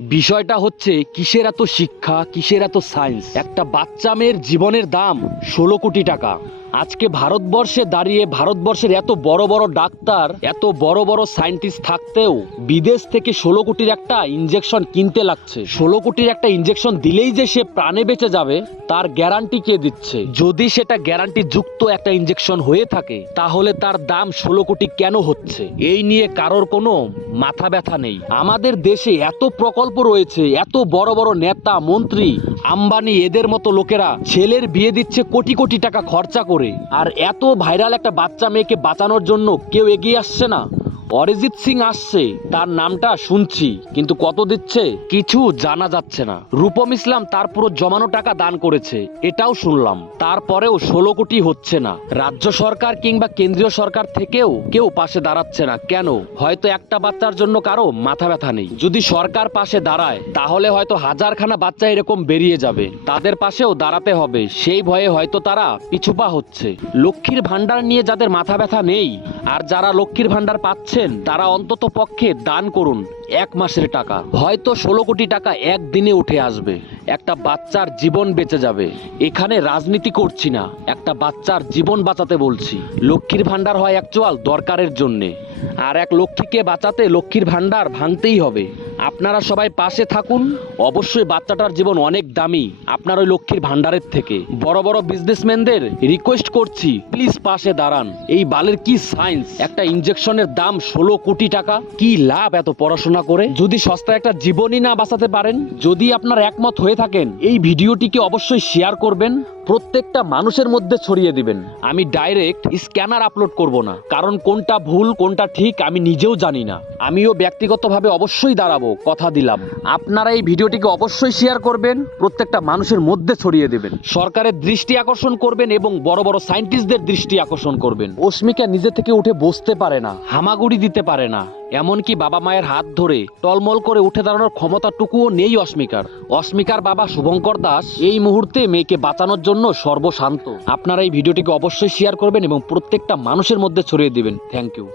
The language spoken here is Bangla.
বিষয়টা হচ্ছে কিসের এত শিক্ষা, কিসের এত সায়েন্স। একটা বাচ্চা মেয়ের জীবনের দাম 16 কোটি টাকা। আজকে ভারতবর্ষে দাঁড়িয়ে ভারতবর্ষের এত বড় বড় ডাক্তার, এত বড় বড় সায়েন্টিস্ট থাকতেও বিদেশ থেকে 16 কোটির একটা ইনজেকশন কিনতে লাগছে। 16 কোটির একটা ইনজেকশন দিলেই যে সে প্রাণে বেঁচে যাবে তার গ্যারান্টি কে দিচ্ছে? যদি সেটা গ্যারান্টি যুক্ত একটা ইনজেকশন হয়ে থাকে তাহলে তার দাম 16 কোটি কেন হচ্ছে? এই নিয়ে কারোর কোনো মাথা ব্যথা নেই। আমাদের দেশে এত প্রকল্প রয়েছে, এত বড় বড় নেতা মন্ত্রী, আম্বানি এদের মতো লোকেরা ছেলের বিয়ে দিচ্ছে কোটি কোটি টাকা খরচা করে। আর এত ভাইরাল একটা বাচ্চা মেয়েকে বাঁচানোর জন্য কেউ এগিয়ে আসছে না। অরিজিৎ সিং আসছে, তার নামটা শুনছি, কিন্তু কত দিচ্ছে কিছু জানা যাচ্ছে না। রূপম ইসলাম তার পুরো জমানো টাকা দান করেছে, এটাও শুনলাম, তারপরেও 16 কোটি হচ্ছে না। রাজ্য সরকার কিংবা কেন্দ্রীয় সরকার থেকেও কেউ পাশে দাঁড়াচ্ছে না। কেন? হয়তো একটা বাচ্চার জন্য কারো মাথা ব্যথা নেই। যদি সরকার পাশে দাঁড়ায় তাহলে হয়তো হাজারখানা বাচ্চা এরকম বেরিয়ে যাবে, তাদের পাশেও দাঁড়াতে হবে। সেই ভয়ে হয়তো তারা পিছুপা হচ্ছে। লক্ষ্মীর ভান্ডার নিয়ে যাদের মাথা ব্যথা নেই, আর যারা লক্ষ্মীর ভান্ডার পাচ্ছে তারা অন্তত পক্ষে দান করুন 1 মাসের টাকা। হয়তো 16 কোটি টাকা একদিনে উঠে আসবে, একটা বাচ্চার জীবন বেঁচে যাবে। এখানে রাজনীতি করছি না, একটা বাচ্চার জীবন বাঁচাতে বলছি। লক্ষ্মীর ভান্ডার হয় অ্যাকচুয়াল দরকারের জন্যে, আর এক লক্ষ্মীকে বাঁচাতে লক্ষ্মীর ভান্ডার ভাঙতেই হবে। আপনারা সবাই পাশে থাকুন। অবশ্যই বাচ্চাটার জীবন অনেক দামি আপনার ওই লক্ষ্মীর ভান্ডারের থেকে। বড় বড় বিজনেসম্যানদের রিকোয়েস্ট করছি, প্লিজ পাশে দাঁড়ান। এই বালের কি সায়েন্স? একটা ইনজেকশনের দাম 16 কোটি টাকা। কি লাভ এত পড়াশোনা করে যদি সস্তায় একটা জীবনই না বাঁচাতে পারেন? যদি আপনারা একমত হয়ে থাকেন এই ভিডিওটিকে অবশ্যই শেয়ার করবেন, প্রত্যেকটা মানুষের মধ্যে ছড়িয়ে দিবেন। আমি ডাইরেক্ট স্ক্যানার আপলোড করব না, কারণ কোনটা ভুল কোনটা ঠিক আমি নিজেও জানি না। আমিও ব্যক্তিগতভাবে অবশ্যই দাঁড়াবো, কথা দিলাম। আপনারা এই ভিডিওটিকে অবশ্যই শেয়ার করবেন, প্রত্যেকটা মানুষের মধ্যে ছড়িয়ে দেবেন, সরকারের দৃষ্টি আকর্ষণ করবেন এবং বড় বড় সায়েন্টিস্টদের দৃষ্টি আকর্ষণ করবেন। অস্মিকা নিজে থেকে উঠে বসতে পারে না, হামাগুড়ি দিতে পারে না, এমনকি বাবা মায়ের হাত ধরে টলমল করে উঠে দাঁড়ানোর ক্ষমতাটুকুও নেই অস্মিকার। অস্মিকার বাবা শুভঙ্কর দাস এই মুহূর্তে মেয়েকে বাঁচানোর জন্য সর্বশান্ত। আপনারা এই ভিডিওটিকে অবশ্যই শেয়ার করবেন এবং প্রত্যেকটা মানুষের মধ্যে ছড়িয়ে দিবেন। Thank you.